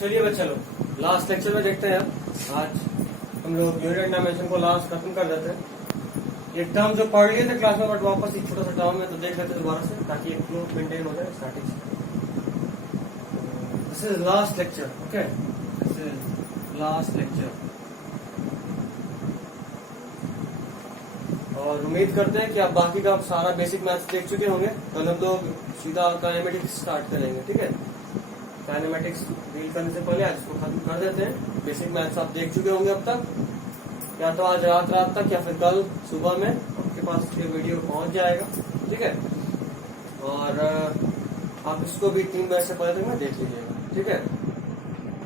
चलिए बच्चा लोग लास्ट लेक्चर में देखते हैं। आज हम लोग यूनिट एंड डायमेंशन को लास्ट खत्म कर देते हैं। एक टर्म जो पढ़ लिए थे क्लास में, बट वापस एक छोटा सा टर्म में तो देख लेते हैं दोबारा से, ताकि एक फ्लो मेंटेन हो जाए स्टार्टिंग से। This is last lecture, okay, this is last lecture. और उम्मीद करते हैं कि आप बाकी का सारा बेसिक मैथ्स देख चुके होंगे। कल हम लोग सीधा काइनेमेटिक्स स्टार्ट करेंगे, ठीक है। काइनेमेटिक्स डील करने से पहले आज इसको खत्म कर देते हैं। बेसिक मैथ्स आप देख चुके होंगे अब तक, या तो आज रात तक या फिर कल सुबह में आपके पास ये वीडियो पहुंच जाएगा, ठीक है। और आप इसको भी 3 मिनट से पहले तक में देख लीजिएगा, ठीक है।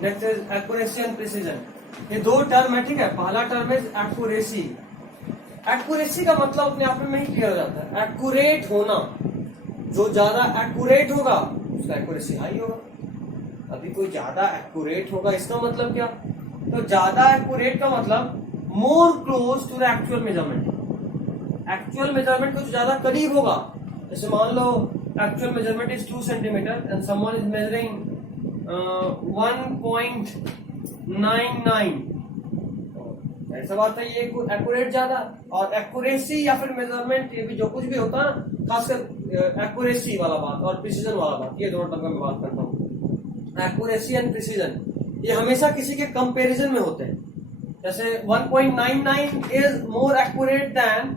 Next is accuracy and precision. ये 2 टर्म है, ठीक है। पहला टर्म इज एक्यूरेसी। एक्यूरेसी का मतलब अपने आप में ही क्लियर हो जाता है, एक्यूरेट होना। जो ज्यादा एक्यूरेट होगा उसका एक्यूरेसी हाई होगा। अभी कोई ज्यादा एक्यूरेट होगा इसका मतलब क्या? तो ज्यादा एक्यूरेट का मतलब more close to the actual measurement. Actual measurement कुछ ज्यादा करीब होगा। जैसे मान लो actual measurement is 2 centimetre and someone is measuring 1.99। ऐसा बात है, ये एक्यूरेट ज्यादा। और एक्यूरेसी या फिर मेजरमेंट, ये भी जो कुछ भी होता है ना, खासकर एक्यूरेसी वाला बात और प्रिसीजन वाला बात, ये दोनों टर्म में बात करता हूँ। एक्यूरेसी एंड प्रिसीजन ये हमेशा किसी के कंपैरिजन में होते हैं। जैसे 1.99 इज मोर एक्यूरेट देन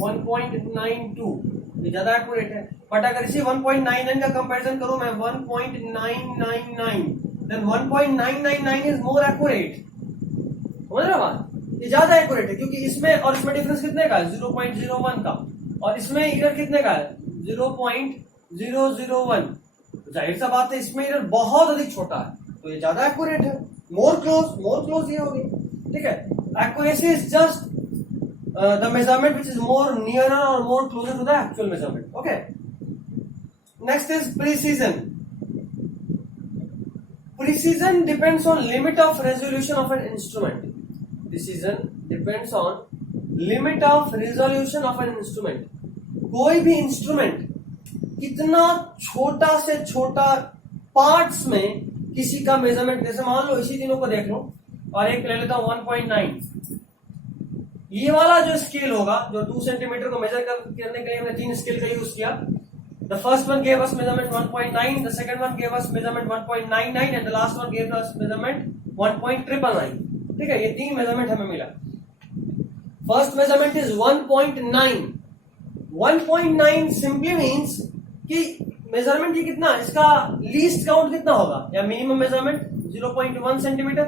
1.92, ये ज्यादा एक्यूरेट है। बट अगर इसी 1.99 का कंपैरिजन करूं मैं 1.999, देन 1.999 इज मोर एक्यूरेट। समझ रहे हो बात? ये ज्यादा एक्यूरेट है क्योंकि इसमें और इसमें डिफरेंस कितने का है? 0.01 का। और इसमें इधर कितने का है? 0.001। जाहिर सा बात है इसमें इधर बहुत अधिक छोटा है, तो ये ज्यादा एक्यूरेट है। मोर क्लोज ये होगी, ठीक है। Accuracy is just the measurement which is more nearer और more closer to the actual measurement, okay. Next is precision. Precision depends on limit of resolution of an instrument. Precision depends on limit of resolution of an instrument. कोई भी instrument कितना छोटा से छोटा parts में किसी का मेजरमेंट, जैसे मान लो इसी तीनों को देख लो और एक ले लेता हूं 1.9। ये वाला जो स्केल होगा, जो 2 सेंटीमीटर को मेजर करने के लिए हमने 3 स्केल का यूज किया। The first one gave us measurement 1.9, the second one gave us measurement 1.99 and the last one gave us measurement 1.999, ठीक है। ये 3 मेजरमेंट हमें मिला। First measurement is 1.9। 1.9 simply means कि मेजरमेंट ये कितना, इसका लीस्ट काउंट कितना होगा, या मिनिमम मेजरमेंट 0.1 सेंटीमीटर।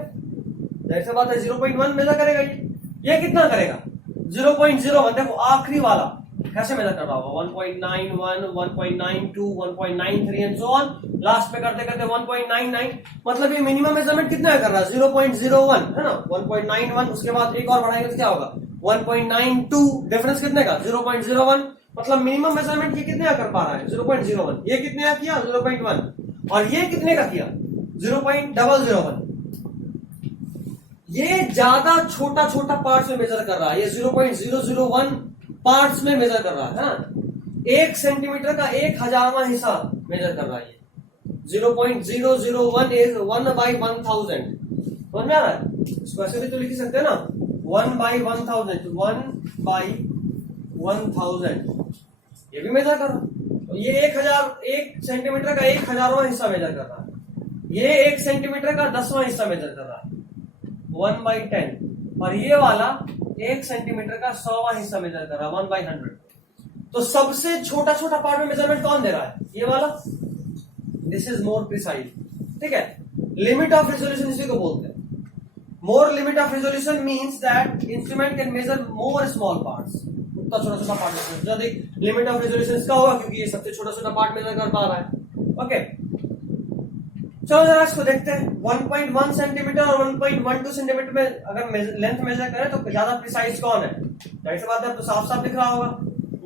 जैसे बात है 0.1 मेजर करेगा, ये कितना करेगा? 0.01। देखो आखिरी वाला कैसे मेजर कर रहा होगा, 1.91, 1.92, 1.93 एंड सो ऑन। लास्ट में करते करते 1.99। मतलब ये मिनिमम मेजरमेंट कितना कर रहा है? 0.01 है ना। 1.91 उसके बाद एक और बढ़ाएंगे तो क्या होगा? 1.92। डिफरेंस कितने का? 0.01। मतलब मिनिमम मेजरमेंट ये कितने का कर पा रहा है? 0.01। ये कितने का किया? 0.1। और ये कितने का किया? 0.001। ये ज्यादा छोटा छोटा पार्ट्स में मेजर कर रहा है। ये 0.001 पार्ट्स में मेजर कर रहा है ना। 1 सेंटीमीटर का 1,000वां हिस्सा मेजर कर रहा है। 0.001 इज 1/1000। समझ में आ रहा है? इसको ऐसे भी तो लिख सकते हैं ना, 1/1000, 1/1000। ये भी मेजर कर रहा है। ये 1 सेंटीमीटर का 1,000वां हिस्सा मेजर कर रहा है। ये 1 सेंटीमीटर का 10वां हिस्सा मेजर कर रहा है, 1/10। और ये वाला 1 सेंटीमीटर का 100वां हिस्सा मेजर कर रहा है, 1/100। तो सबसे छोटा छोटा पार्ट में मेजरमेंट कौन दे रहा है? ये वाला। दिस इज मोर प्रिसाइज, ठीक है। लिमिट ऑफ रेजोल्यूशन इसी को बोलते हैं। More limit of resolution means that instrument can measure more small parts. उतना छोटा छोटा पार्ट ज्यादा लिमिट ऑफ रेजोल्यूशन इसका होगा क्योंकि ये सबसे छोटा छोटा पार्ट मेजर कर पा रहा है, ओके। चलो जरा इसको देखते हैं। 1.1 सेंटीमीटर और 1.12 सेंटीमीटर में अगर लेंथ मेजर करें तो ज्यादा प्रिसाइज कौन है? जाहिर सी बात है, तो साफ साफ दिख रहा होगा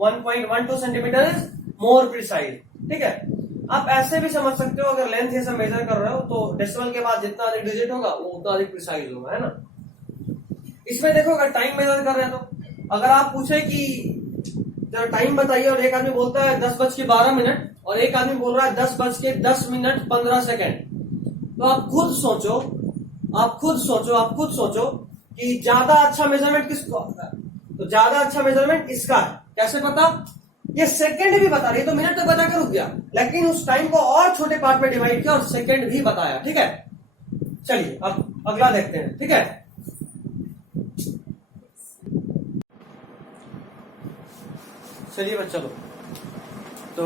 1.12 सेंटीमीटर इज मोर प्रिसाइज, ठीक है। आप ऐसे भी समझ सकते हो, अगर लेंथ ये सब मेजर कर रहे हो तो डेसिमल के बाद जितना अधिक डिजिट होगा वो उतना अधिक प्रिसाइज होगा, है ना। इसमें देखो अगर टाइम मेजर कर रहे हैं तो अगर आप पूछे कि जरा टाइम बताइए और एक आदमी बोलता है 10:12 और एक आदमी बोल रहा है 10:10 15 सेकेंड, तो आप खुद सोचो कि ज्यादा अच्छा मेजरमेंट किसको आता है। तो ज्यादा अच्छा मेजरमेंट इसका है। कैसे पता? ये सेकंड भी बता रही है, तो मिनट तक बता कर रुक गया, लेकिन उस टाइम को और छोटे पार्ट में डिवाइड किया और सेकंड भी बताया। ठीक है, चलिए अब अगला देखते हैं। ठीक है, चलिए बच्चा लोग, तो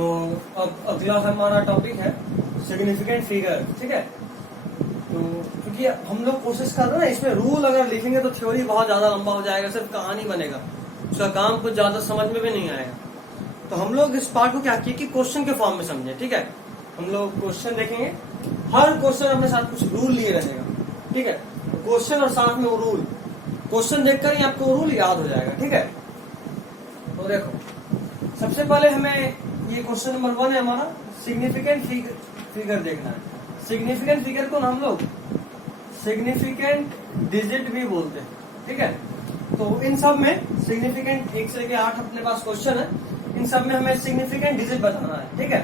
अब अगला हमारा टॉपिक है सिग्निफिकेंट फिगर। ठीक है, तो क्योंकि हम लोग कोशिश कर रहे हैं ना, इसमें रूल अगर लिखेंगे तो थ्योरी बहुत ज्यादा लंबा हो जाएगा, सिर्फ कहानी बनेगा, उसका काम कुछ ज्यादा समझ में भी नहीं आएगा। तो हम लोग इस पार्ट को क्या किए कि क्वेश्चन के फॉर्म में समझे। ठीक है, हम लोग क्वेश्चन देखेंगे, हर क्वेश्चन अपने साथ कुछ रूल लिए रहेगा। ठीक है, क्वेश्चन और साथ में वो रूल, क्वेश्चन देखकर ही आपको रूल याद हो जाएगा। ठीक है, तो देखो सबसे पहले हमें ये क्वेश्चन नंबर 1 है हमारा, सिग्निफिकेंट फिगर देखना है। सिग्निफिकेंट फिगर को हम लोग सिग्निफिकेंट डिजिट भी बोलते हैं। ठीक है, तो इन सब में सिग्निफिकेंट 1 से लेकर 8 अपने पास क्वेश्चन है, इन सब में हमें सिग्निफिकेंट डिजिट बताना है। ठीक है,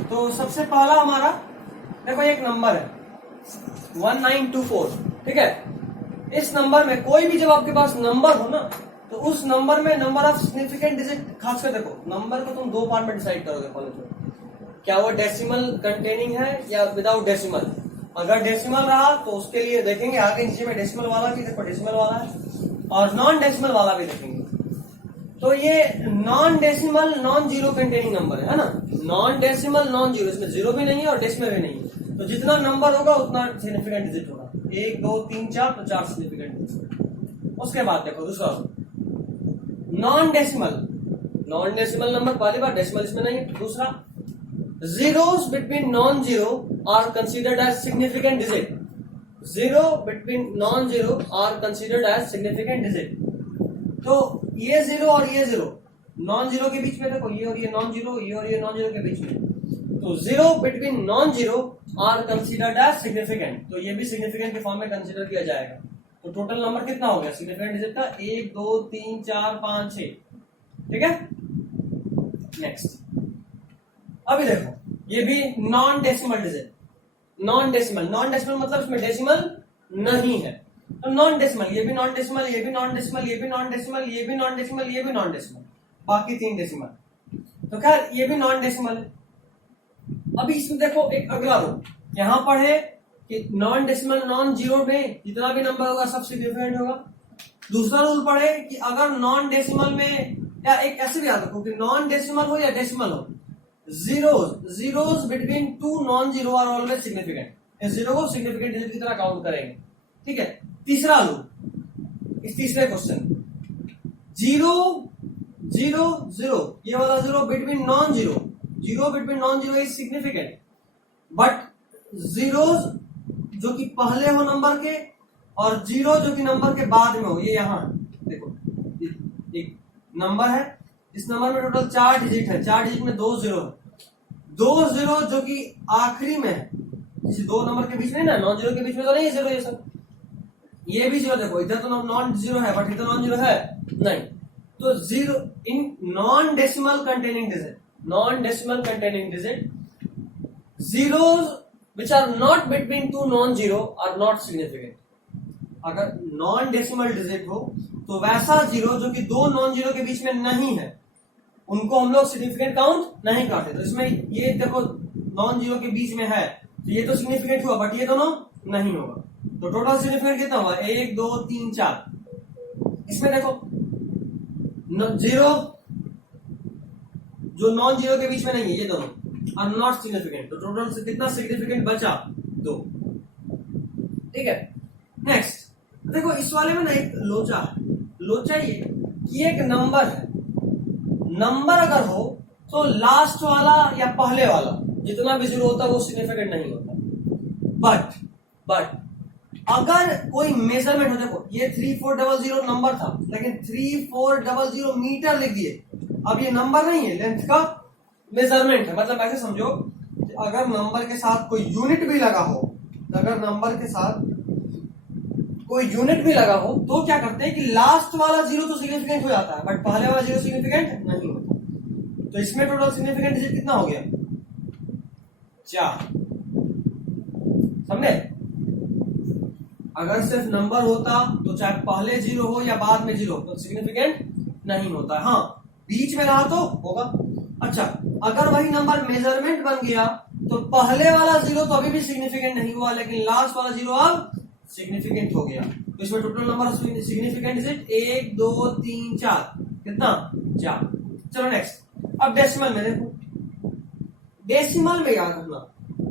तो सबसे पहला हमारा देखो एक नंबर है 1924। ठीक है, इस नंबर में कोई भी जब आपके पास नंबर हो ना, तो उस नंबर में नंबर ऑफ सिग्निफिकेंट डिजिट, खासकर देखो नंबर को तुम 2 पार्ट में डिसाइड करोगे कॉलेज में, क्या वो डेसिमल कंटेनिंग है या विदाउट डेसिमल। अगर डेसिमल रहा तो उसके लिए देखेंगे आगे नीचे में डेसिमल वाला भी, देखो डेसिमल वाला है, और नॉन डेसिमल वाला भी देखेंगे। तो ये non decimal non zero containing number है ना, नॉन डेसिमल नॉन जीरो, इसमें जीरो भी नहीं है और डेसिमल भी नहीं है। तो जितना नंबर होगा उतना सिग्निफिकेंट डिजिट होगा, 1 2 3 4, तो 4 सिग्निफिकेंट डिजिट। उसके बाद देखो दूसरा non decimal, non decimal number पहली बार, डेसिमल इसमें नहीं है। दूसरा zeros between non-zero are considered as significant digit. Zero between non-zero are considered as significant digit. तो ये जीरो और ये जीरो नॉन जीरो के बीच में, देखो ये और ये नॉन जीरो, ये और ये नॉन जीरो के बीच में, तो zero between non zero are considered as significant. तो ये भी सिग्निफिकेंट के फॉर्म में कंसिडर किया जाएगा। तो टोटल नंबर कितना हो गया सिग्निफिकेंट डिजिट का? 1 2 3 4 5 6। ठीक है, नेक्स्ट अभी देखो ये भी non decimal digit, non decimal मतलब इसमें डेसिमल नहीं है, तो नॉन डेसिमल, ये भी नॉन डेसिमल, ये भी नॉन डेसिमल, ये भी नॉन डेसिमल, ये भी नॉन डेसिमल, ये भी नॉन डेसिमल, बाकी 3 डेसिमल। तो खैर ये भी नॉन डेसिमल है। अभी इसमें देखो एक अगला रूल यहां पर है कि नॉन डेसिमल नॉन जीरो में जितना भी नंबर होगा सब सिग्निफिकेंट होगा। दूसरा रूल पढ़े कि अगर नॉन डेसिमल में, या एक ऐसे भी याद रखो कि नॉन डेसिमल हो या डेसिमल हो, zeros between 2 non zero are always significant. Zero को सिग्निफिकेंट डिजिट की तरह काउंट करेंगे। ठीक है, तीसरा रूल, इस तीसरे क्वेश्चन, जीरो जीरो जीरो, ये वाला zero between non zero, zero between non zero is significant, but zeros जो कि पहले हो नंबर के और जीरो जो कि नंबर के बाद में हो, ये यहां देखो एक नंबर है, इस नंबर में टोटल 4 डिजिट है, 4 डिजिट में 2 जीरो है, 2 जीरो जो कि आखिरी में है, किसी 2 नंबर के बीच में ना, नॉन जीरो के बीच में तो नहीं है जीरो, ये सब ये भी जीरो, देखो इधर तो नॉन जीरो है बट इधर नॉन जीरो है नहीं। तो zero in non decimal containing digit, non decimal containing digit, zeros which are not between 2 non zero are not significant. अगर नॉन डेसिमल डिजिट हो तो वैसा जीरो जो कि 2 नॉन जीरो के बीच में नहीं है उनको हम लोग सिग्निफिकेंट काउंट नहीं करते। तो इसमें ये देखो नॉन जीरो के बीच में है तो ये तो सिग्निफिकेंट हुआ, बट ये दोनों नहीं होगा। तो टोटल सिग्निफिकेंट कितना हुआ? 1 2 3 4। इसमें देखो जीरो जो नॉन जीरो के बीच में नहीं है, ये दोनों आर नॉट सिग्निफिकेंट। तो टोटल से कितना सिग्निफिकेंट बचा? 2। ठीक है, नेक्स्ट देखो इस वाले में ना एक लोचा है। लोचा ये कि एक नंबर है, नंबर अगर हो तो लास्ट वाला या पहले वाला जितना भी जीरो होता है वो सिग्निफिकेंट नहीं होता। बट अगर कोई मेजरमेंट हो, देखो ये 3400 नंबर था लेकिन 3400 मीटर लिख दिए, अब ये नंबर नहीं है, लेंथ का मेजरमेंट है। मतलब ऐसे समझो अगर नंबर के साथ कोई यूनिट भी लगा हो, अगर नंबर के साथ कोई यूनिट भी लगा हो तो क्या करते हैं कि लास्ट वाला जीरो तो सिग्निफिकेंट हो जाता है बट पहले वाला जीरो सिग्निफिकेंट नहीं होता। तो इसमें टोटल सिग्निफिकेंट डिजिट कितना हो गया? 4। समझे? अगर सिर्फ नंबर होता तो चाहे पहले 0 हो या बाद में 0 तो सिग्निफिकेंट नहीं होता। हाँ, बीच में रहा तो होगा। अच्छा, अगर वही नंबर मेजरमेंट बन गया तो पहले वाला 0 तो अभी भी सिग्निफिकेंट नहीं हुआ, लेकिन लास्ट वाला 0 अब सिग्निफिकेंट हो गया। तो इसमें टोटल नंबर सिग्निफिकेंट डिजिट 1 2 3 4, कितना? 4। चलो नेक्स्ट। अब डेसिमल में देखो, डेसिमल में याद रखना,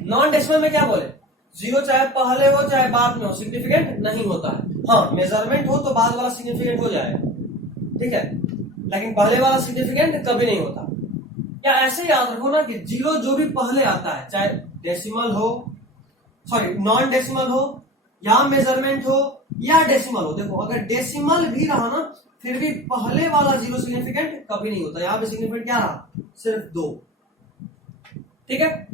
नॉन डेसिमल में क्या बोले, 0 चाहे पहले हो चाहे बाद में हो सिग्निफिकेंट नहीं होता है। हाँ, मेजरमेंट हो तो बाद वाला सिग्निफिकेंट हो जाएगा, ठीक है, लेकिन पहले वाला सिग्निफिकेंट कभी नहीं होता। या ऐसे याद रखो ना कि 0 जो भी पहले आता है, चाहे डेसिमल हो, सॉरी नॉन डेसिमल हो, या मेजरमेंट हो या डेसिमल हो, देखो अगर डेसिमल भी रहा ना फिर भी पहले वाला 0 सिग्निफिकेंट कभी नहीं होता। यहां पे सिग्निफिकेंट क्या रहा? सिर्फ 2, ठीक है।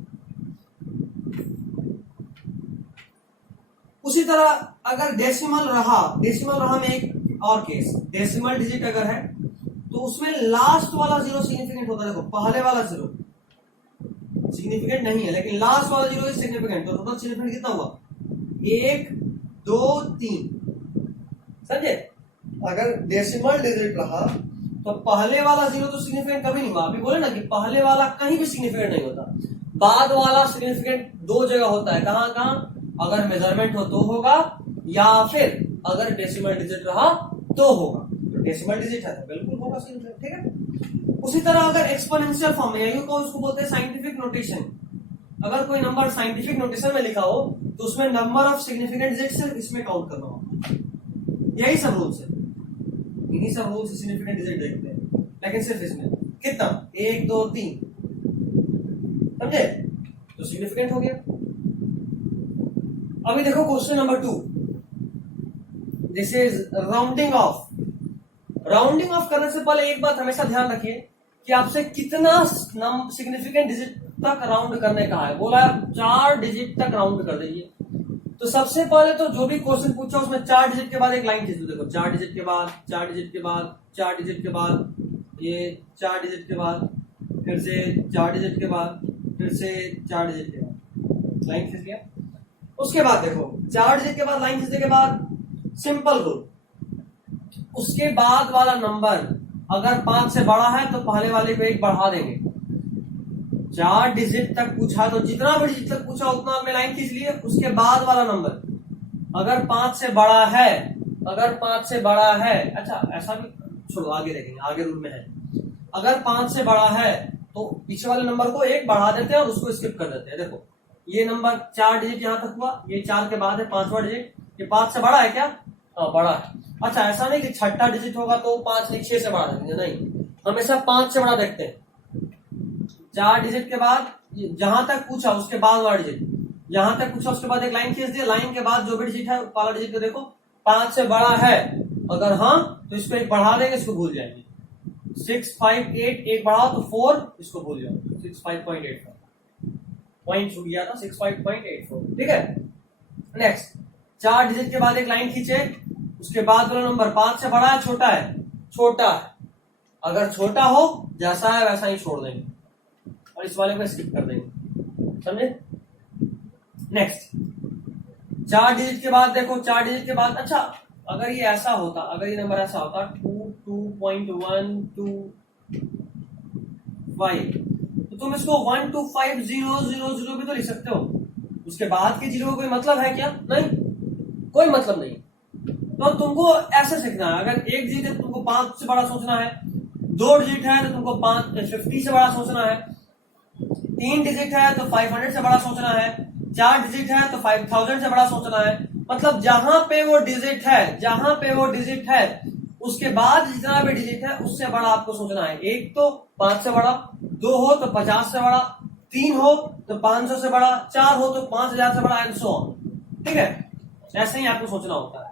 उसी तरह अगर डेसिमल रहा में एक और केस, डेसिमल डिजिट अगर है तो उसमें लास्ट वाला 0 सिग्निफिकेंट होता है। देखो पहले वाला 0 सिग्निफिकेंट नहीं है लेकिन लास्ट वाला 0 सिग्निफिकेंट, तो टोटल सिग्निफिकेंट कितना हुआ? 1 2 3, समझे? अगर डेसिमल डिजिट रहा तो पहले वाला 0 तो सिग्निफिकेंट कभी नहीं हुआ। अभी बोले ना कि पहले वाला कहीं भी सिग्निफिकेंट नहीं होता, बाद वाला सिग्निफिकेंट 2 जगह होता है। कहां कहां? अगर मेजरमेंट हो तो होगा, या फिर अगर डेसिमल डिजिट रहा तो होगा। तो डेसिमल डिजिट है तो बिल्कुल होगा सिग्निफिकेंट, ठीक है। उसी तरह अगर एक्सपोनेंशियल फॉर्म में, यही को उसको बोलते हैं साइंटिफिक नोटेशन, अगर कोई नंबर साइंटिफिक नोटेशन में लिखा हो तो उसमें नंबर ऑफ सिग्निफिकेंट डिजिट सिर्फ इसमें काउंट करना होगा। यही सब रूल्स है, इन्हीं सब रूल्स सिग्निफिकेंट डिजिट देखते हैं, लेकिन सिर्फ इसमें कितना? 1 2 3, समझे? तो सिग्निफिकेंट हो गया। अभी देखो question number 2, this is rounding off. Rounding off करने से पहले एक बात हमेशा ध्यान रखिए कि आपसे कितना सिग्निफिकेंट डिजिट तक राउंड करने का है। बोला 4 डिजिट तक राउंड कर दीजिए। तो सबसे पहले तो जो भी क्वेश्चन पूछा उसमें 4 डिजिट के बाद एक लाइन खींच दो। देखो 4 डिजिट के बाद, 4 डिजिट के बाद, 4 डिजिट के बाद, ये 4 डिजिट के बाद, फिर से 4 डिजिट के बाद, फिर से 4 डिजिट के बाद, लाइन खींच गया। उसके बाद देखो 4 डिजिट के बाद लाइन खींचने के बाद सिंपल रूल, उसके बाद वाला नंबर अगर 5 से बड़ा है तो पहले वाले को 1 बढ़ा देंगे। 4 डिजिट तक पूछा तो जितना भी डिजिट तक पूछा उतना आपने लाइन खींच लिए। उसके बाद वाला नंबर अगर 5 से बड़ा है, अगर 5 से बड़ा है, अच्छा ऐसा भी छोड़ो, आगे देखेंगे, आगे रूल में है। अगर 5 से बड़ा है तो पीछे वाले नंबर को 1 बढ़ा देते हैं और उसको स्किप कर देते हैं। देखो ये नंबर 4 डिजिट यहां तक हुआ, ये 4 के बाद है 5वां डिजिट, ये 5 से बड़ा है क्या? हाँ बड़ा है। अच्छा ऐसा नहीं कि 6ठा डिजिट होगा तो 5 नहीं 6 से बढ़ा देंगे, नहीं, हमेशा 5 से बड़ा देखते हैं। 4 डिजिट के बाद जहां तक पूछा उसके बाद वाला डिजिट, यहां तक पूछा उसके बाद एक लाइन खींच दिया, लाइन के बाद जो भी डिजिट है वाला डिजिट को देखो 5 से बड़ा है, अगर हाँ तो इसको 1 बढ़ा देंगे, इसको भूल जाएंगे। 6 5 8, 1 बढ़ाओ तो 4, इसको भूल जाओ, 65.84 पॉइंट छूट गया था, 65.84, ठीक है। नेक्स्ट 4 डिजिट के बाद एक लाइन खींचे, उसके बाद वाला नंबर 5 से बड़ा है छोटा है? छोटा है। अगर छोटा हो जैसा है वैसा ही छोड़ देंगे और इस वाले को स्किप कर देंगे, समझे? नेक्स्ट 4 डिजिट के बाद देखो 4 डिजिट के बाद, अच्छा अगर ये ऐसा होता, अगर ये नंबर ऐसा होता 2.125 तो तुम इसको 125,000 भी तो लिख सकते हो। उसके बाद के 0 का कोई मतलब है क्या? नहीं, कोई मतलब नहीं। तो तुमको ऐसे सीखना है, अगर एक डिजिट है तो तुमको 5 से बड़ा सोचना है, 2 डिजिट है तो तुमको 50 से बड़ा सोचना है, 3 डिजिट है तो 500 से बड़ा सोचना है, 4 डिजिट है तो 5000 से बड़ा सोचना है। मतलब जहां पे वो डिजिट है, जहां पे वो डिजिट है उसके बाद जितना भी डिजिट है उससे बड़ा आपको सोचना है। 1 तो 5 से बड़ा, 2 हो तो 50 से बड़ा, 3 हो तो 500 से बड़ा, 4 हो तो 5000 से बड़ा, एंड सो ऑन, ठीक है। ऐसे ही आपको सोचना होता है।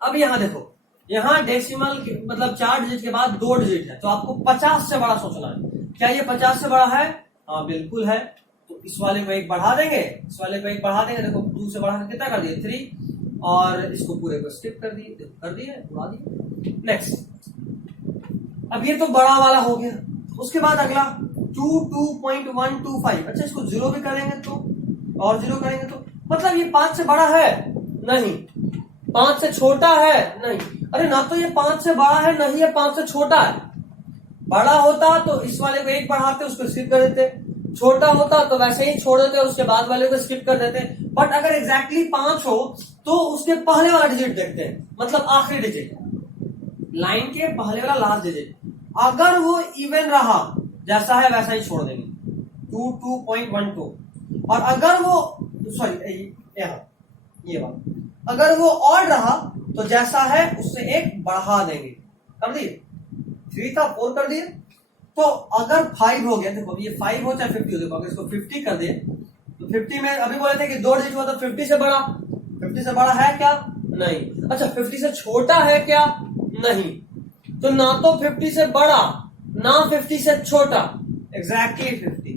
अब यहां देखो, यहां डेसिमल मतलब 4 डिजिट के बाद 2 डिजिट है तो आपको 50 से बड़ा सोचना है। क्या ये 50 से बड़ा है? हाँ बिल्कुल है। तो इस वाले को 1 बढ़ा देंगे, इस वाले को 1 बढ़ा देंगे। देखो 2 से बढ़ा कितना कर दिए? 3, और इसको पूरे को स्किप कर दिए, कर दिए, उड़ा दिए। नेक्स्ट, अब ये तो बड़ा वाला हो गया। उसके बाद अगला 2.125, अच्छा इसको 0 भी करेंगे तो और 0 करेंगे तो मतलब ये 5 से बड़ा है नहीं, 5 से छोटा है नहीं, अरे ना तो ये 5 से बड़ा है नहीं ये 5 से छोटा है। बड़ा होता तो इस वाले को 1 बढ़ाते उसको स्किप कर देते, छोटा होता तो वैसे ही छोड़ देते उसके बाद वाले को स्किप कर देते। बट अगर एग्जैक्टली 5 हो तो उसके पहले वाला डिजिट देखते हैं, मतलब आखिरी डिजिट, लाइन के पहले वाला लास्ट डिजिट। अगर वो इवन रहा जैसा है वैसा ही छोड़ देंगे 2.12। और अगर वो सॉरी ये बात, अगर वो ऑड रहा तो जैसा है उससे 1 बढ़ा देंगे। कर दिए 3 था 4 कर दिए। तो अगर 5 हो गया, देखो ये 5 हो चाहे 50 हो, देखो अगर इसको 50 कर दिए तो 50 में अभी बोले थे कि 2 डिजिट हुआ तो 50 से बड़ा, 50 से बड़ा है क्या? नहीं। अच्छा 50 से छोटा है क्या? नहीं। तो ना तो 50 से बड़ा ना 50 से छोटा, एग्जैक्टली 50।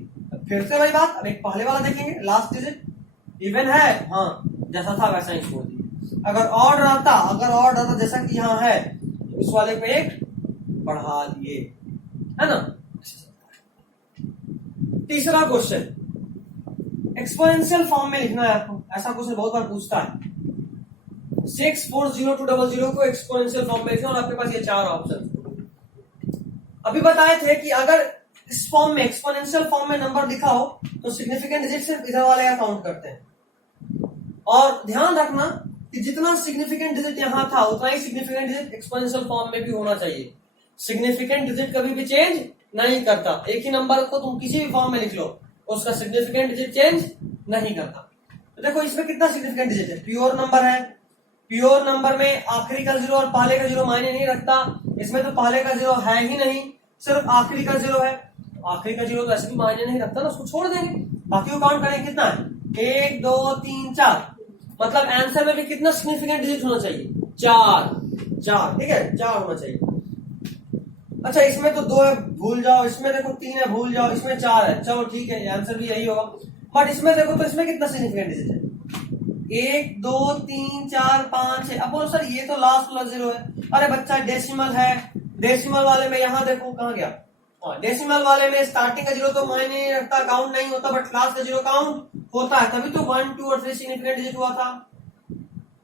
फिर से वही बात, अब एक पहले वाला देखेंगे, लास्ट डिजिट इवन है, हाँ जैसा था वैसा ही छोड़ दिए। अगर ऑड रहता जैसा कि यहाँ है तो इस वाले को 1 बढ़ा दिए, है ना। तीसरा क्वेश्चन एक्सपोनेंशियल फॉर्म में लिखना है आपको, ऐसा क्वेश्चन बहुत बार पूछता है। 6402000 को एक्सपोनेंशियल फॉर्म में लिखना और आपके पास ये 4 ऑप्शन। अभी बताए थे कि अगर इस फॉर्म में एक्सपोनेंशियल फॉर्म में नंबर लिखा हो तो सिग्निफिकेंट डिजिट सिर्फ इधर वाले का काउंट करते हैं। और ध्यान रखना कि जितना सिग्निफिकेंट डिजिट यहां था उतना ही सिग्निफिकेंट डिजिट एक्सपोनेंशियल फॉर्म में भी होना चाहिए। सिग्निफिकेंट डिजिट कभी भी चेंज नहीं करता, एक ही नंबर को तुम किसी भी फॉर्म में लिख लो उसका सिग्निफिकेंट डिजिट चेंज नहीं करता। तो देखो इसमें कितना सिग्निफिकेंट डिजिट है, प्योर नंबर है, प्योर नंबर में आखिरी का 0 और पहले का 0 मायने नहीं रखता। इसमें तो पहले का 0 है ही नहीं, सिर्फ आखिरी का 0 है। आखिरी का 0 तो ऐसे भी मायने नहीं रखता ना, उसको छोड़ देंगे, बाकी को काउंट करेंगे। कितना है? 1 2 3 4, मतलब आंसर में भी कितना सिग्निफिकेंट डिजिट होना चाहिए? 4, ठीक है 4 होना चाहिए। अच्छा इसमें तो 2 है भूल जाओ, इसमें देखो 3 है भूल जाओ, इसमें 4 है, चलो ठीक है आंसर भी यही होगा। बट इसमें देखो तो इसमें कितना सिग्निफिकेंट डिजिट है? 1 2 3 4 5 है। अब बोलो सर ये तो लास्ट वाला 0 है। अरे बच्चा डेसिमल है, डेसिमल वाले में यहाँ देखो कहाँ गया, डेसिमल वाले में स्टार्टिंग का 0 तो मायने नहीं रखता, काउंट नहीं होता, बट लास्ट का 0 काउंट होता है। तभी तो 1 2 और 3 सिग्निफिकेंट डिजिट हुआ था।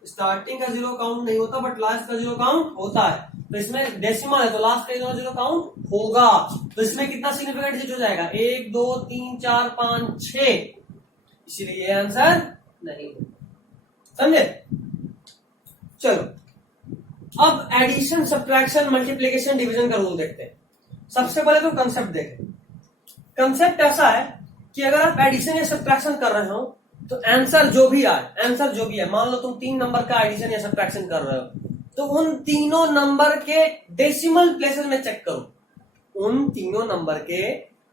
स्टार्टिंग का 0 काउंट नहीं होता बट लास्ट का 0 काउंट होता है। तो इसमें डेसिमल है तो लास्ट का 0 काउंट होगा। तो इसमें कितना सिग्निफिकेंट डिजिट हो जाएगा? 1 2 3 4 5 6, इसीलिए ये आंसर नहीं है। समझे? चलो अब एडिशन सब्ट्रैक्शन मल्टीप्लिकेशन डिवीजन का रूल देखते हैं। सबसे पहले तो कंसेप्ट देखें। कंसेप्ट ऐसा है कि अगर आप एडिशन या सब्ट्रैक्शन कर रहे हो तो आंसर जो भी है, मान लो तुम 3 नंबर का एडिशन या सब्ट्रैक्शन कर रहे हो तो उन तीनों नंबर के डेसिमल प्लेसेस में चेक करो। उन तीनों नंबर के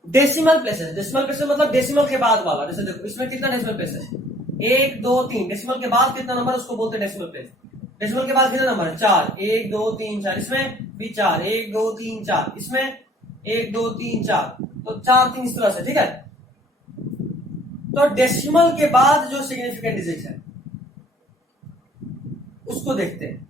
डेसिमल प्लेसेस मतलब डेसिमल के बाद वाला। जैसे देखो इसमें कितना डेसिमल प्लेस है? 1 2 3। डेसिमल के बाद कितना नंबर उसको बोलते हैं डेसिमल प्लेस। डेसिमल के बाद कितना नंबर है? 4। 1 2 3 4, इसमें भी 4। 1 2 3 4, इसमें 1 2 3 4, तो 4 3 इस तरह से, ठीक है। तो डेसिमल के बाद जो सिग्निफिकेंट डिजिट है उसको देखते हैं।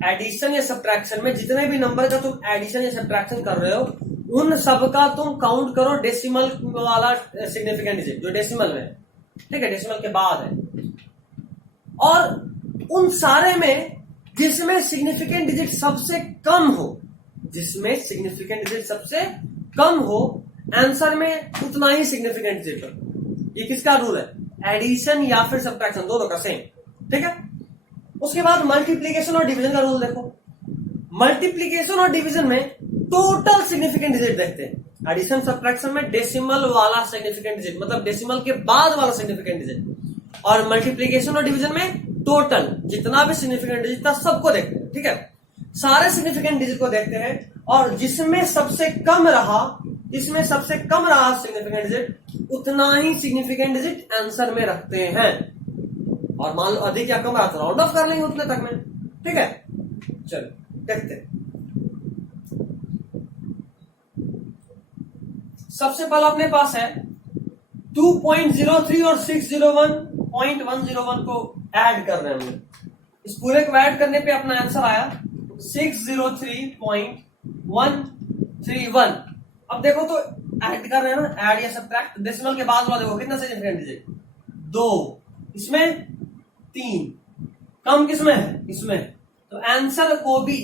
एडिशन या सब्ट्रैक्शन में जितने भी नंबर का तुम एडिशन या सब्ट्रैक्शन कर रहे हो उन सब का तुम काउंट करो डेसिमल वाला सिग्निफिकेंट डिजिट जो डेसिमल में है, ठीक है, डेसिमल के बाद है। और उन सारे में जिसमें सिग्निफिकेंट डिजिट सबसे कम हो, आंसर में उतना ही सिग्निफिकेंट डिजिट हो। ये किसका रूल है? एडिशन या फिर सब्ट्रैक्शन, दोनों का सेम, ठीक है। उसके बाद मल्टीप्लीकेशन और डिवीजन का रूल देखो। मल्टीप्लीकेशन और डिवीजन में टोटल सिग्निफिकेंट डिजिट देखते हैं। एडिशन सब्ट्रैक्शन में डेसिमल वाला सिग्निफिकेंट डिजिट, मतलब डेसिमल के बाद वाला सिग्निफिकेंट डिजिट। और मल्टीप्लीकेशन और डिवीजन में टोटल जितना भी सिग्निफिकेंट डिजिट था सबको देखते हैं, ठीक है। सारे सिग्निफिकेंट डिजिट को देखते हैं और जिसमें सबसे कम रहा सिग्निफिकेंट डिजिट उतना ही सिग्निफिकेंट डिजिट आंसर में रखते हैं। और मान लो अधिक या कम रहा तो राउंड ऑफ कर लेंगे उतने तक में, ठीक है। चलो देखते हैं। सबसे पहला अपने पास है 2.03 और 601.101 को ऐड कर रहे हैं हम। इस पूरे को ऐड करने पे अपना आंसर आया 603.131। अब देखो तो ऐड कर रहे हैं ना, ऐड या सब्ट्रैक्ट। डेसिमल के बाद वाला देखो कितना सिग्निफिकेंट डिजिट 2, इसमें 3, कम किसमें है, इसमें। तो आंसर को भी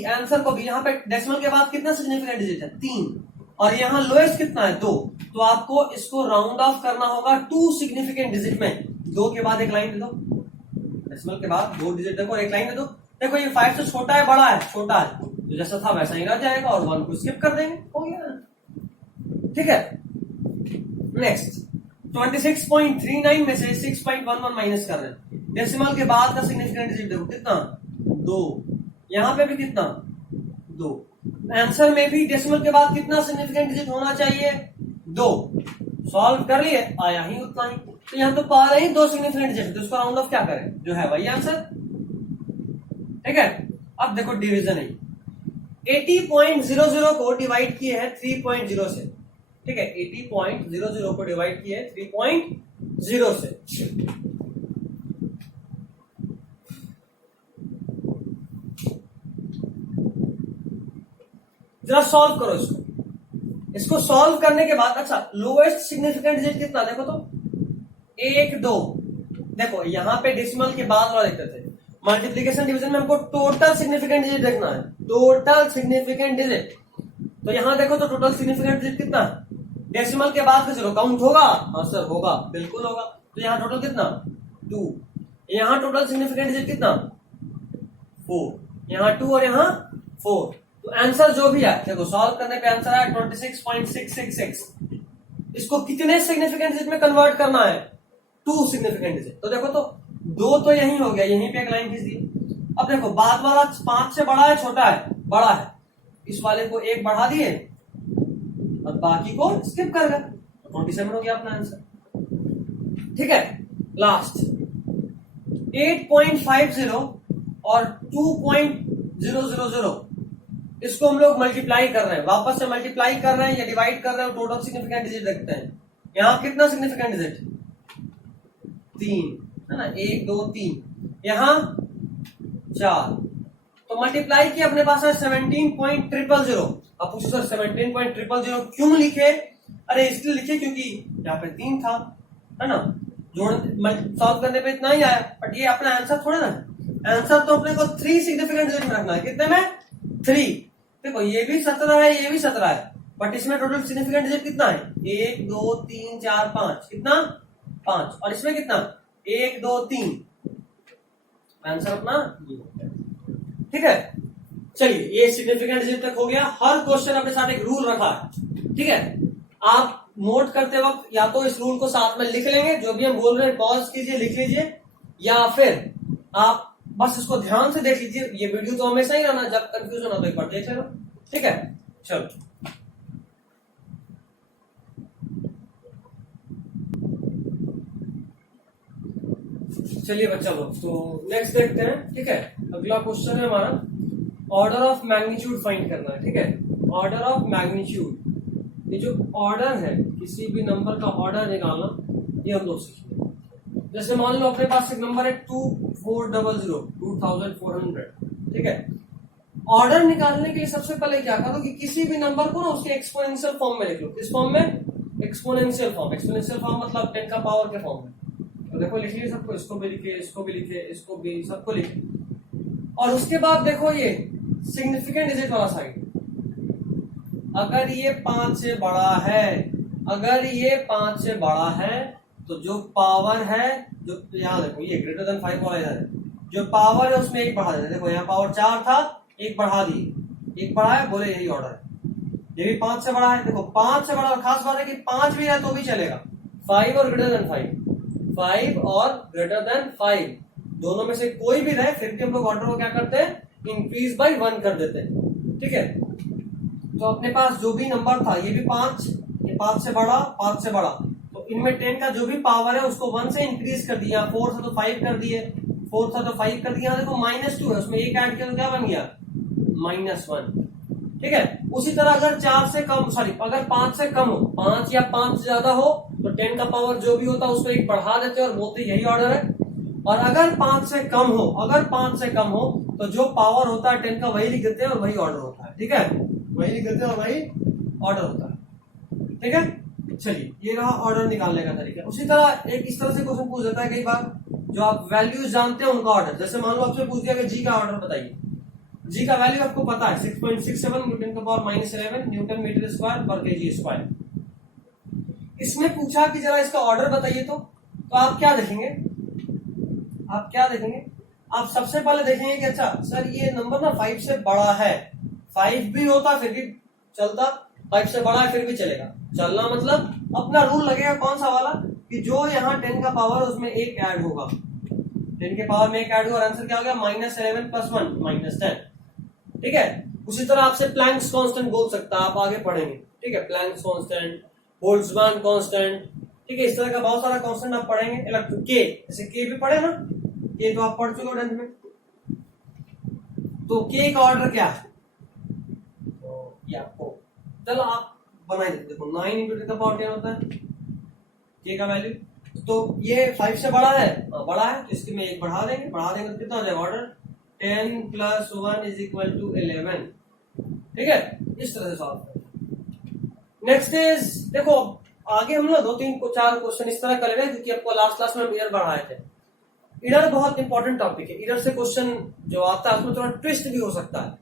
यहाँ पे डेसिमल के बाद कितना सिग्निफिकेंट डिजिट है, 3, और यहाँ लोएस्ट कितना है, 2। तो आपको इसको राउंड ऑफ करना होगा 2 सिग्निफिकेंट डिजिट में। 2 के बाद एक लाइन दे दो, डेसिमल के बाद 2 डिजिट देखो, एक लाइन दे दो। देखो ये 5 से छोटा है बड़ा है, छोटा है, तो जैसा था वैसा ही रह जाएगा और 1 को स्किप कर देंगे, हो गया। ठीक है, नेक्स्ट 26.39 में से 6.11 माइनस कर रहे हैं। डेसिमल के बाद का सिग्निफिकेंट डिजिट देखो कितना, 2, यहाँ पे भी कितना, 2। आंसर में भी डेसिमल के बाद कितना सिग्निफिकेंट डिजिट होना चाहिए, 2। सॉल्व कर लिए, आया ही उतना ही। तो यहाँ तो पा रहे ही 2 सिग्निफिकेंट डिजिट, तो उसको राउंड ऑफ क्या करें, जो है वही आंसर। ठीक है, अब देखो डिवीजन है, 80.00 को डिवाइड किए हैं 3.0 से। ठीक है, 80.00 को डिवाइड किए 3.0 से। जरा सॉल्व करो इसको सॉल्व करने के बाद, अच्छा लोएस्ट सिग्निफिकेंट डिजिट कितना देखो तो, 1, 2। देखो यहाँ पे डेसिमल के बाद वाला देखते थे, मल्टीप्लीकेशन डिवीजन में हमको टोटल सिग्निफिकेंट डिजिट देखना है, टोटल सिग्निफिकेंट डिजिट। तो यहाँ देखो तो टोटल सिग्निफिकेंट डिजिट कितना, डेसिमल के बाद का चलो काउंट होगा, हाँ सर होगा, बिल्कुल होगा। तो यहाँ टोटल कितना, 2। यहाँ टोटल सिग्निफिकेंट डिजिट कितना, 4। यहाँ 2 और यहाँ 4। तो आंसर जो भी है, देखो सॉल्व करने पे आंसर है 26.666। इसको कितने सिग्निफिकेंट डिजिट में कन्वर्ट करना है, 2 सिग्निफिकेंट डिजिट। तो देखो तो 2 तो यही हो गया, यहीं पे एक लाइन खींच दी। अब देखो बाद वाला 5 से बड़ा है छोटा है, बड़ा है, इस वाले को 1 बढ़ा दिए और बाकी को स्किप कर गए, 27 हो गया अपना आंसर। ठीक है, लास्ट 8.50 और 2.000, इसको हम लोग मल्टीप्लाई कर रहे हैं, वापस से मल्टीप्लाई कर रहे हैं या डिवाइड कर रहे हैं, टोटल सिग्निफिकेंट डिजिट देखते हैं। यहाँ कितना सिग्निफिकेंट डिजिट, 3 है ना, 1, 2, 3, यहाँ 4। तो मल्टीप्लाई किया, अपने पास है 17.000। अब पूछो सर 17.000 क्यों लिखे, अरे इसलिए लिखे क्योंकि यहाँ पे 3 था, है ना, जोड़ सॉल्व करने पे इतना ही आया, बट ये अपना आंसर थोड़ा ना, आंसर तो अपने को 3 सिग्निफिकेंट डिजिट में रखना है। कितने में, 3। देखो ये भी 17 है, ये भी 17 है, बट इसमें टोटल सिग्निफिकेंट डिजिट कितना है, 1, 2, 3, 4, 5, कितना, 5, और इसमें कितना, 1, 2, 3। आंसर अपना ये हो गया। ठीक है, चलिए ये सिग्निफिकेंट डिजिट तक हो गया। हर क्वेश्चन अपने साथ एक रूल रखा है, ठीक है, आप नोट करते वक्त या तो इस रूल को साथ में लिख लेंगे, जो भी हम बोल रहे हैं पॉज कीजिए, लिख लीजिए, या फिर आप बस इसको ध्यान से देख लीजिए। ये वीडियो तो हमेशा ही रहना, जब कंफ्यूजन हो तो एक बार देख लेना। ठीक है, चलो चलिए बच्चा लोग, तो नेक्स्ट देखते हैं। ठीक है, अगला क्वेश्चन है हमारा, ऑर्डर ऑफ मैग्नीट्यूड फाइंड करना है। ठीक है, ऑर्डर ऑफ मैग्नीट्यूड, ये जो ऑर्डर है, किसी भी नंबर का ऑर्डर निकालना, ये हम लोग सीखेंगे। जैसे मान लो अपने पास एक नंबर है 2400, 2400। ठीक है, ऑर्डर निकालने के लिए सबसे पहले क्या करो कि किसी भी नंबर को ना उसके एक्सपोनेंशियल फॉर्म में लिख लो। किस फॉर्म में, एक्सपोनेंशियल फॉर्म। एक्सपोनेंशियल फॉर्म मतलब 10 का पावर के फॉर्म में। तो देखो लिख लीजिए सबको, इसको भी लिखे, इसको भी लिखे, इसको भी, सबको लिखे। और उसके बाद देखो ये सिग्निफिकेंट डिजिट वाला साइड, अगर ये 5 से बड़ा है, अगर ये 5 से बड़ा है तो जो पावर है, जो यहाँ देखो ये ग्रेटर देन 5 वाला इधर है, जो पावर है उसमें 1 बढ़ा देते। देखो यहाँ पावर 4 था, 1 बढ़ा दिए, 1 बढ़ा है, बोले यही ऑर्डर है। ये भी 5 से बड़ा है, देखो 5 से बड़ा, खास बात है कि 5 भी है तो भी चलेगा, 5 और ग्रेटर देन 5, 5 और ग्रेटर देन 5 दोनों में से कोई भी रहे, फिर भी हम लोग ऑर्डर को क्या करते हैं, इंक्रीज बाय 1 कर देते हैं। ठीक है, तो अपने पास जो भी नंबर था, ये भी 5, ये 5 से बड़ा, 5 से बड़ा, तो इनमें 10 का जो भी पावर है उसको 1 से इंक्रीज कर दिया। 4 था तो 5 कर दिए, 4 था तो 5 कर दिया। देखो -2 है, उसमें 1 ऐड किया तो क्या बन गया, -1। ठीक है, उसी तरह अगर 4 से कम, सॉरी अगर 5 से कम हो, 5 या 5 से ज्यादा हो, तो 10 का पावर जो भी होता है उसको 1 बढ़ा देते और बोलते यही ऑर्डर है। और अगर 5 से कम हो, अगर 5 से कम हो तो जो पावर होता है 10 का वही लिख देते हैं और वही ऑर्डर होता है। ठीक है, वही लिख देते हैं और वही ऑर्डर होता है। ठीक है, चलिए ये रहा ऑर्डर निकालने का तरीका। उसी तरह एक इस तरह से क्वेश्चन पूछ देता है कई बार, जो आप वैल्यूज जानते हैं उनका ऑर्डर। जैसे मान लो आपसे पूछ दिया कि जी का ऑर्डर बताइए, जी का वैल्यू आपको पता है 6.67 न्यूटन का पावर -11 न्यूटन मीटर स्क्वायर पर केजी स्क्वायर। इसमें पूछा कि जरा इसका ऑर्डर बताइए, तो आप क्या देखेंगे, आप सबसे पहले देखेंगे कि अच्छा सर ये नंबर ना 5 से बड़ा है, 5 भी होता फिर भी चलता, 5 से बड़ा है फिर भी चलेगा। चलना मतलब अपना रूल लगेगा कौन सा वाला, कि जो यहाँ 10 का पावर उसमें एक ऐड होगा, 10 के पावर में एक ऐड हुआ, आंसर क्या हो गया -11 + 1 -10। ठीक है। उसी तरह आपसे प्लैंक्स कांस्टेंट बोल सकता है, आप आगे पढ़ेंगे। ठीक है, प्लैंक्स कांस्टेंट, बोल्ट्जमैन कांस्टेंट, ठीक है, इस तरह का बहुत सारा कांस्टेंट आप पढ़ेंगे। के, जैसे के भी पढ़े ना, के तो आप पढ़ चुके हो 10th में। तो के का ऑर्डर क्या है, तो ये आपको चलो आप बनाए देते। देखो 9 × 10 का पावर 10 होता है के का वैल्यू। तो ये 5 से बड़ा है, बड़ा है, तो इसके में एक बढ़ा देंगे तो कितना हो जाएगा ऑर्डर 10 + 1 = 11। ठीक है, इस तरह से सॉल्व करें। नेक्स्ट इज, देखो आगे हम लोग 2-3-4 क्वेश्चन इस तरह कर रहे हैं, क्योंकि आपको लास्ट क्लास में हम ईयर बढ़ाए थे। ईयर बहुत इंपॉर्टेंट टॉपिक है। ईयर से क्वेश्चन जो आता है उसमें थोड़ा ट्विस्ट भी हो सकता है।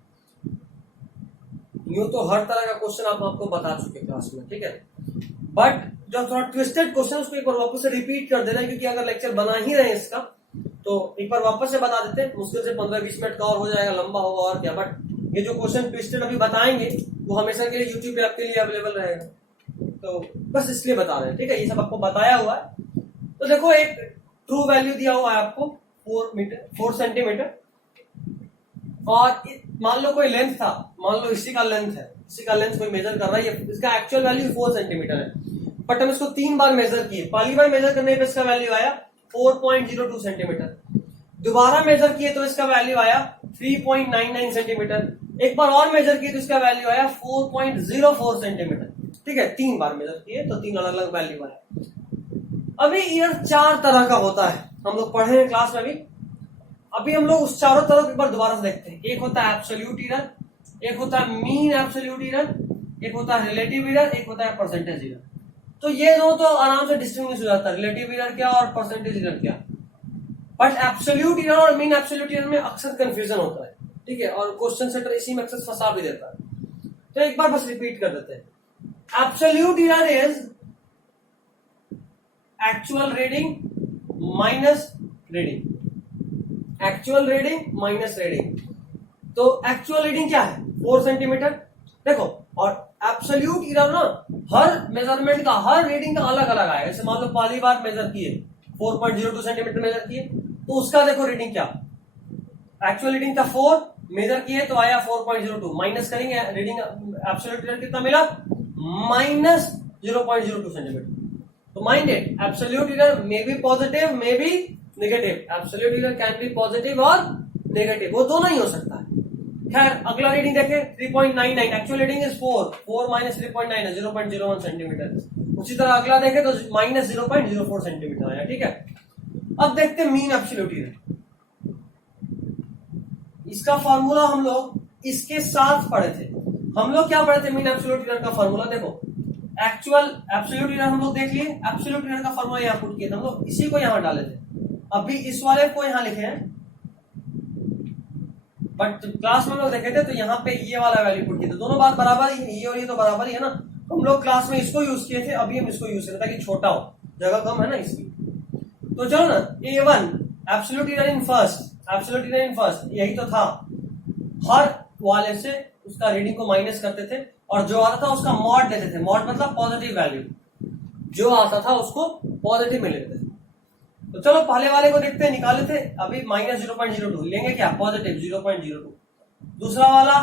यूं तो हर तरह का क्वेश्चन आपको बता चुके क्लास में, ठीक है, बट जो थोड़ा ट्विस्टेड क्वेश्चन उसको एक बार वापस से रिपीट कर देना है, क्योंकि अगर लेक्चर बना ही रहे इसका तो एक बार वापस से बता देते हैं। मुश्किल से 15-20 मिनट का और हो जाएगा, लंबा होगा और क्या, बट ये जो क्वेश्चन ट्विस्टेड अभी बताएंगे वो हमेशा के लिए यूट्यूब पे आपके लिए अवेलेबल रहेगा, तो बस इसलिए बता रहे हैं। ठीक है, ये सब आपको बताया हुआ है। तो देखो एक ट्रू वैल्यू दिया हुआ है आपको 4 सेंटीमीटर, और मान लो कोई लेंथ था, मान लो इसी का लेंथ कोई मेजर कर रहा है, इसका एक्चुअल वैल्यू 4 सेंटीमीटर है, बट हम इसको 3 बार मेजर किए। पहली बार मेजर करने पे इसका वैल्यू आया 4.02 सेंटीमीटर, दोबारा मेजर किए तो इसका वैल्यू आया 3.99 सेंटीमीटर, एक बार और मेजर किए तो इसका वैल्यू आया 4.04 सेंटीमीटर। ठीक है, 3 बार मेजर किए तो 3 अलग अलग वैल्यू आया। अभी ईयर 4 तरह का होता है, हम लोग पढ़े हैं क्लास में भी। अभी हम लोग उस चारों तरह एक बार दोबारा से देखते हैं। एक होता है एब्सोल्यूट ईरर, एक होता है मीन एब्सोल्यूट ईरर, एक होता है रिलेटिव ईरर, एक होता है परसेंटेज ईरर। तो ये दो तो आराम से डिस्टिंग्विश हो जाता है, रिलेटिव ईरर क्या और परसेंटेज ईरर क्या। बट एब्सोल्यूट ईरर और मीन एब्सोल्यूट ईरर में अक्सर कंफ्यूजन होता है, ठीक है, और क्वेश्चन सेटर इसी में अक्सर फंसा भी देता है। तो एक बार बस रिपीट कर देते हैं। Absolute error is actual reading minus reading, actual reading minus reading. तो एक्चुअल रीडिंग क्या है 4 सेंटीमीटर, देखो, और एब्सोल्यूट ईरर ना हर मेजरमेंट का, हर रीडिंग का अलग अलग आएगा। जैसे मान लो पहली बार मेजर किए 4.02 सेंटीमीटर मेजर किए, तो उसका देखो रीडिंग क्या, एक्चुअल रीडिंग था 4, मेजर किए तो आया 4.02, माइनस करेंगे रीडिंग एब्सोल्यूट ईरर कितना मिला -0.02 सेंटीमीटर। तो mind it, absolute error may be positive may be negative, absolute error can be positive और नेगेटिव, वो दोनों ही हो सकता है। खैर अगला रीडिंग देखें 3.99, एक्चुअल रीडिंग इज 4 माइनस 3.9 है 0.01 सेंटीमीटर। उसी तरह अगला देखें तो -0.04 सेंटीमीटर आया। ठीक है, अब देखते हैं मीन एब्सोल्यूट ईरर। इसका फॉर्मूला हम लोग इसके साथ पढ़े थे। हम लोग क्या पढ़े थे मीन एब्सोल्यूट ईरर का फॉर्मूला, देखो एक्चुअल एब्सोल्यूट ईरर हम लोग देख लिए, एब्सोल्यूट ईरर का फॉर्मूला यहाँ पुट किया था हम लोग, इसी को यहाँ डाले थे। अभी इस वाले को यहाँ लिखे हैं, बट क्लास में हम लोग देखे थे तो यहाँ पे ये वाला वैल्यू पुट किया था। दोनों बात बराबर ही, ये और ये तो बराबर ही है ना। हम लोग क्लास में इसको यूज किए थे, अभी हम इसको यूज करें ताकि छोटा हो, जगह कम है ना इसकी। तो चलो ना, A1 absolute error in first, absolute error in first यही तो था, हर वाले से उसका रीडिंग को माइनस करते थे और जो आता था उसका मॉड लेते थे। मॉड मतलब पॉजिटिव वैल्यू, जो आता था उसको पॉजिटिव में लेते थे। तो चलो पहले वाले को देखते हैं, निकाले थे अभी -0.02 लेंगे क्या, पॉजिटिव 0.02। दूसरा वाला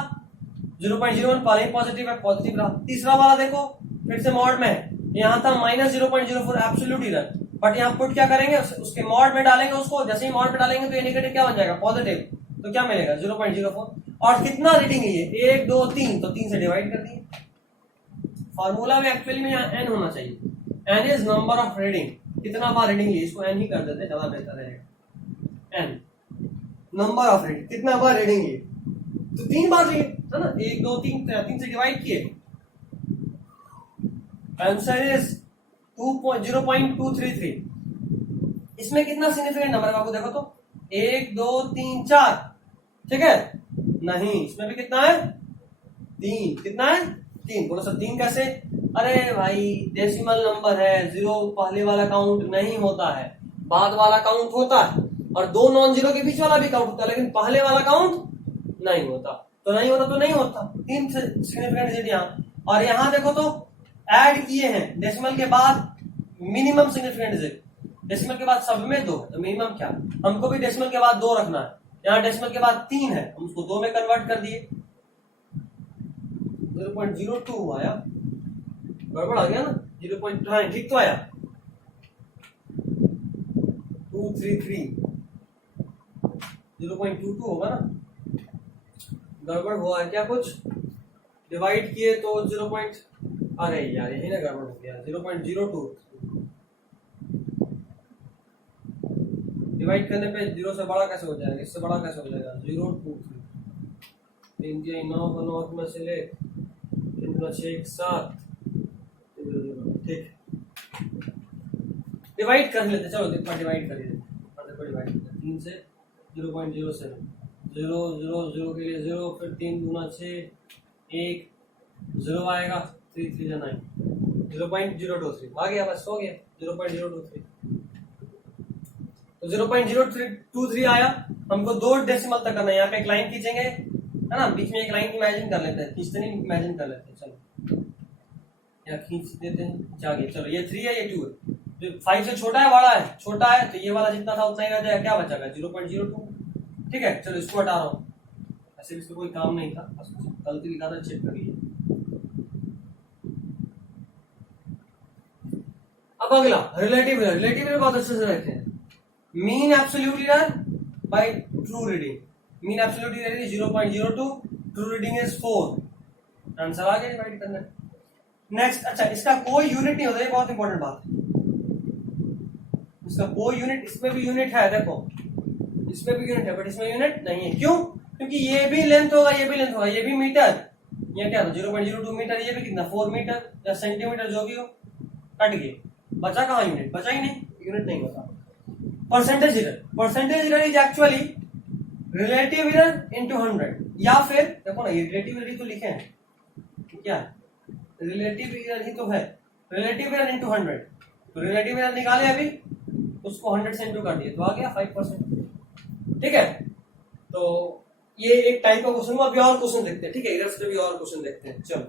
0.01 पहले ही पॉजिटिव है, पॉजिटिव रहा। तीसरा वाला देखो फिर से मॉड में है, यहाँ था -0.04 एब्सोल्यूट ईरर, बट यहाँ पुट क्या करेंगे, उसके मॉड में डालेंगे उसको। जैसे ही मॉड में डालेंगे तो ये नेगेटिव क्या बन जाएगा, पॉजिटिव। तो क्या मिलेगा 0.04। और कितना रीडिंग है ये 1 2 3, तो 3 से डिवाइड कर दिए। फॉर्मूला में एक्चुअली में यहाँ n होना चाहिए, n is number of reading. कितना बार रीडिंग ली, इसको n ही कर देते ज्यादा बेहतर रहेगा। n नंबर ऑफ रीडिंग, कितना बार रीडिंग ली, तो 3 बार लिए है ना, 1 2 3 3 से डिवाइड किए आंसर इज 0.233। इसमें कितना सिग्निफिकेंट नंबर है बाबू देखो तो, 1 2 3 4, ठीक है? नहीं, इसमें भी कितना है? 3। कितना है? 3। बोलो सर 3 कैसे? अरे भाई डेसिमल नंबर है, जीरो पहले वाला काउंट नहीं होता है, बाद वाला काउंट होता है, और 2 नॉन जीरो के बीच वाला भी काउंट होता है, लेकिन पहले वाला काउंट नहीं होता। तो नहीं होता तो नहीं होता, 3 सिग्निफिकेंट डिजिट यहाँ। और यहाँ देखो तो ऐड किए हैं डेसिमल के बाद मिनिमम सिग्निफिकेंट डिजिट, डेसिमल के बाद सब में 2, तो मिनिमम क्या? हमको भी डेसिमल के बाद 2 रखना है। यहाँ डेसिमल के बाद 3 है, हम उसको 2 में कन्वर्ट कर दिए, 0.02 आया। गड़बड़ आ गया ना? 0. ठीक तो आया, 233 0.22 होगा ना? गड़बड़ हुआ है क्या कुछ? डिवाइड किए तो 0. अरे यार यही ना गड़बड़ हो गया, 0.02 डिवाइड करने पे 0 से बड़ा कैसे हो जाएगा? इससे बड़ा कैसे हो जाएगा? 0.23 3 के 9 में से ले 3 गुना 6 7, ठीक, डिवाइड कर लेते। चलो देखो डिवाइड कर लेते, डिवाइड 3 से 0.07, 0 0 0 के लिए 0, फिर 3 गुना 6 1 0 आएगा, 3 3 9, 0.023 आ गया, बस हो गया 0.023। तो 0.023 आया। हमको 2 डेसिमल तक करना है। यहाँ पे एक लाइन खींचेंगे, है ना? बीच में एक लाइन इमेजिन कर लेते हैं, खींचते नहीं इमेजिन कर लेते हैं। चलो या खींच देते हैं, जागे। चलो ये 3 है, ये 2 है, जो 5 से छोटा है बड़ा है? छोटा है, तो ये वाला जितना था उतना ही रह जाएगा, क्या बचेगा? 0.02, ठीक है? चलो इसको हटा रहा हूँ, ऐसे इसमें कोई काम नहीं था, बस गलती लिखा था, चेक करिए। अब अगला रिलेटिव एरर। रिलेटिव एरर बहुत अच्छे से रखते हैं। Mean absolute error by true reading. Mean absolute error is 0.02, true reading is 4। Answer आ गया डिवाइड करना। नेक्स्ट, अच्छा इसका कोई यूनिट नहीं होता, ये बहुत इंपॉर्टेंट बात है। इसका कोई यूनिट, इसमें भी यूनिट है, देखो इसमें भी यूनिट है, बट इसमें यूनिट नहीं है। क्यों? क्योंकि ये भी लेंथ होगा, ये भी लेंथ होगा, ये भी मीटर, ये क्या था 0.02 मीटर, ये भी कितना 4 मीटर या सेंटीमीटर जो भी हो, कट गए, बचा कहाँ यूनिट? बचा ही नहीं, यूनिट नहीं होता। Percentage error. Percentage error is actually relative error into 100, या फिर देखो ना ये रिलेटिव एरर ही तो लिखे हैं, क्या है? रिलेटिव एरर ही तो है, रिलेटिव एरर इनटू 100। तो रिलेटिव एरर निकाले अभी, उसको 100 से इनटू कर दिए, तो आ गया 5%, ठीक है? तो ये एक टाइप का क्वेश्चन हुआ। अभी और क्वेश्चन देखते हैं, ठीक है? एरर्स पे भी और क्वेश्चन देखते हैं। चलो